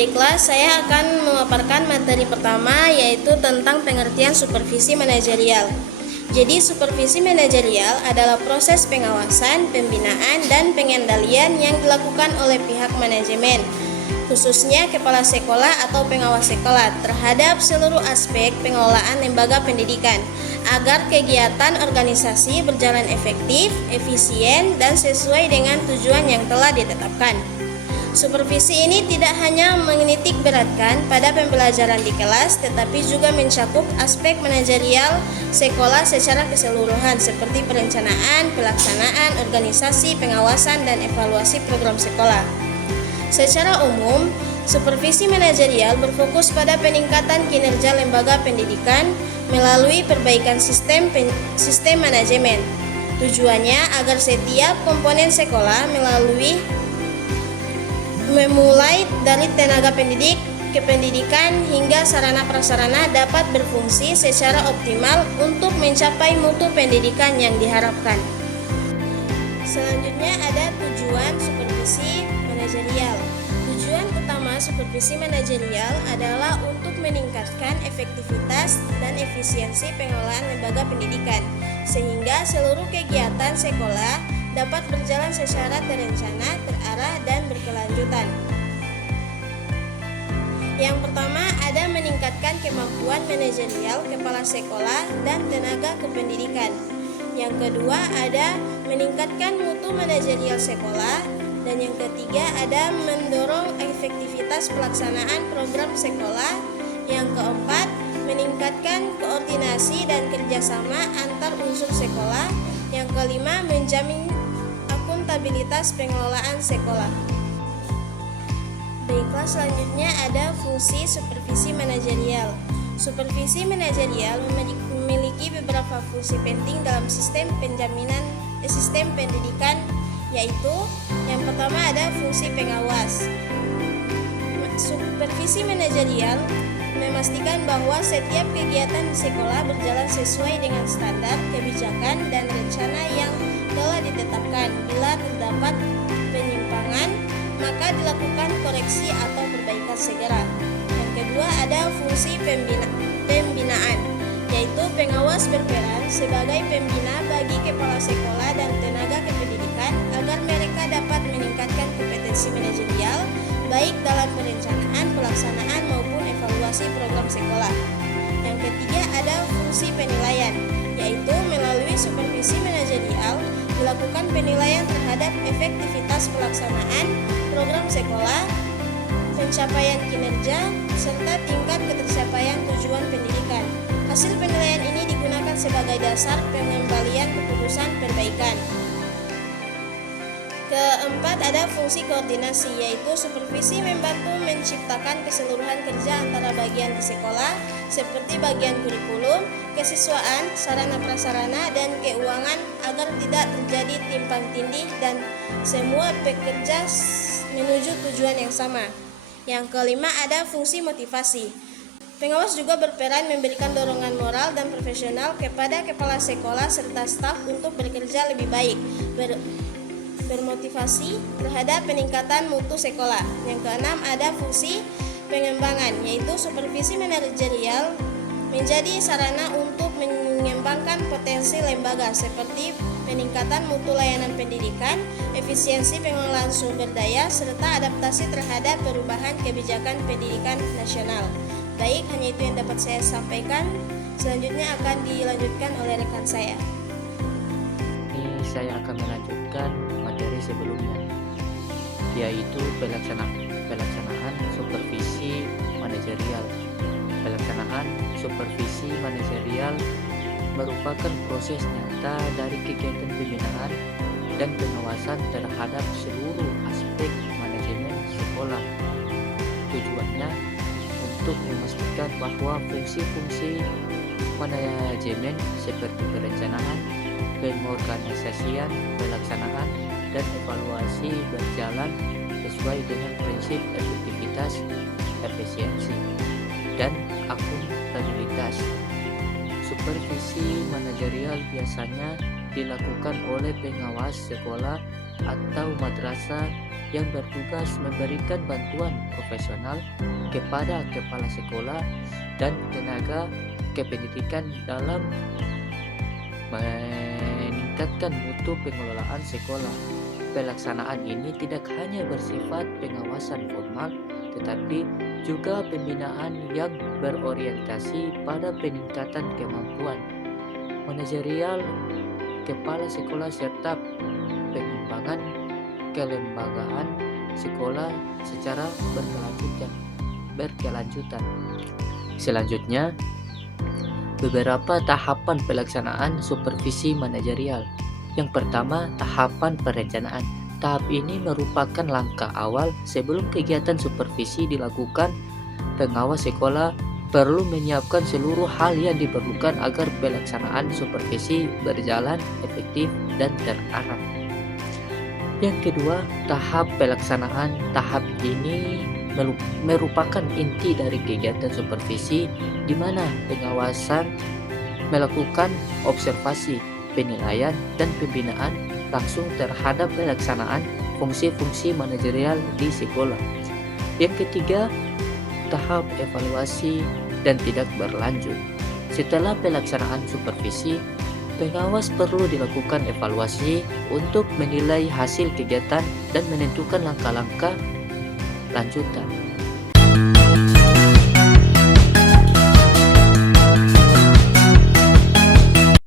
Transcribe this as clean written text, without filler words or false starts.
Baiklah, saya akan memaparkan materi pertama, yaitu tentang pengertian supervisi manajerial. Jadi, supervisi manajerial adalah proses pengawasan, pembinaan, dan pengendalian yang dilakukan oleh pihak manajemen, khususnya kepala sekolah atau pengawas sekolah, terhadap seluruh aspek pengelolaan lembaga pendidikan, agar kegiatan organisasi berjalan efektif, efisien, dan sesuai dengan tujuan yang telah ditetapkan. Supervisi ini tidak hanya menitik beratkan pada pembelajaran di kelas, tetapi juga mencakup aspek manajerial sekolah secara keseluruhan, seperti perencanaan, pelaksanaan, organisasi, pengawasan, dan evaluasi program sekolah. Secara umum, supervisi manajerial berfokus pada peningkatan kinerja lembaga pendidikan melalui perbaikan sistem manajemen. Tujuannya agar setiap komponen sekolah memulai dari tenaga pendidik, kependidikan, hingga sarana prasarana dapat berfungsi secara optimal untuk mencapai mutu pendidikan yang diharapkan. Selanjutnya ada tujuan supervisi manajerial. Tujuan utama supervisi manajerial adalah untuk meningkatkan efektivitas dan efisiensi pengelolaan lembaga pendidikan, sehingga seluruh kegiatan sekolah dapat berjalan secara terencana, terarah, dan berkelanjutan. Yang pertama ada meningkatkan kemampuan manajerial kepala sekolah dan tenaga kependidikan. Yang kedua ada meningkatkan mutu manajerial sekolah. Dan yang ketiga ada mendorong efektivitas pelaksanaan program sekolah. Yang keempat, meningkatkan koordinasi dan kerjasama antar unsur sekolah. Yang kelima, menjamin akuntabilitas pengelolaan sekolah. Baiklah, selanjutnya ada fungsi supervisi manajerial. Supervisi manajerial memiliki beberapa fungsi penting dalam sistem pendidikan, yaitu yang pertama ada fungsi pengawas. Supervisi manajerial memastikan bahwa setiap kegiatan di sekolah berjalan sesuai dengan standar, kebijakan, dan rencana yang telah ditetapkan. Bila terdapat penyimpangan, maka dilakukan koreksi atau perbaikan segera. Yang kedua ada fungsi pembinaan, yaitu pengawas berperan sebagai pembina bagi kepala sekolah dan tenaga kependidikan agar mereka dapat meningkatkan kompetensi manajerial baik dalam perencanaan, pelaksanaan, maupun evaluasi program sekolah. Yang ketiga ada fungsi penilaian, yaitu melalui supervisi manajerial dilakukan penilaian terhadap efektivitas pelaksanaan program sekolah, pencapaian kinerja, serta tingkat ketercapaian tujuan pendidikan. Hasil penilaian ini digunakan sebagai dasar pengembalian keputusan perbaikan. Keempat ada fungsi koordinasi, yaitu supervisi membantu menciptakan keseluruhan kerja antara bagian di sekolah seperti bagian kurikulum, kesiswaan, sarana prasarana, dan keuangan agar tidak terjadi timpang tindih dan semua bekerja menuju tujuan yang sama. Yang kelima ada fungsi motivasi. Pengawas juga berperan memberikan dorongan moral dan profesional kepada kepala sekolah serta staf untuk bekerja lebih baik, bermotivasi terhadap peningkatan mutu sekolah. Yang keenam ada fungsi pengembangan, yaitu supervisi manajerial menjadi sarana untuk mengembangkan potensi lembaga seperti peningkatan mutu layanan pendidikan, efisiensi pengelolaan sumber daya, serta adaptasi terhadap perubahan kebijakan pendidikan nasional. Baik, hanya itu yang dapat saya sampaikan. Selanjutnya akan dilanjutkan oleh rekan saya. Ini saya akan melanjutkan materi sebelumnya, yaitu pelaksanaan supervisi manajerial. Pelaksanaan supervisi manajerial merupakan proses nyata dari kegiatan pembinaan dan pengawasan terhadap seluruh aspek manajemen sekolah. Tujuannya untuk memastikan bahwa fungsi-fungsi manajemen seperti perencanaan, pengorganisasian, pelaksanaan, dan evaluasi berjalan sesuai dengan prinsip efektivitas, efisiensi, dan akuntabilitas. Supervisi manajerial biasanya dilakukan oleh pengawas sekolah atau madrasah yang bertugas memberikan bantuan profesional kepada kepala sekolah dan tenaga kependidikan dalam meningkatkan mutu pengelolaan sekolah. Pelaksanaan ini tidak hanya bersifat pengawasan formal, tetapi juga pembinaan yang berorientasi pada peningkatan kemampuan manajerial kepala sekolah serta pengembangan kelembagaan sekolah secara berkelanjutan. Selanjutnya, beberapa tahapan pelaksanaan supervisi manajerial. Yang pertama, tahapan perencanaan. Tahap ini merupakan langkah awal sebelum kegiatan supervisi dilakukan. Pengawas sekolah perlu menyiapkan seluruh hal yang diperlukan agar pelaksanaan supervisi berjalan efektif dan terarah. Yang kedua, tahap pelaksanaan. Tahap ini merupakan inti dari kegiatan supervisi, di mana pengawasan melakukan observasi, penilaian, dan pembinaan langsung terhadap pelaksanaan fungsi-fungsi manajerial di sekolah. Yang ketiga, tahap evaluasi dan tidak berlanjut. Setelah pelaksanaan supervisi, pengawas perlu dilakukan evaluasi untuk menilai hasil kegiatan dan menentukan langkah-langkah lanjutan.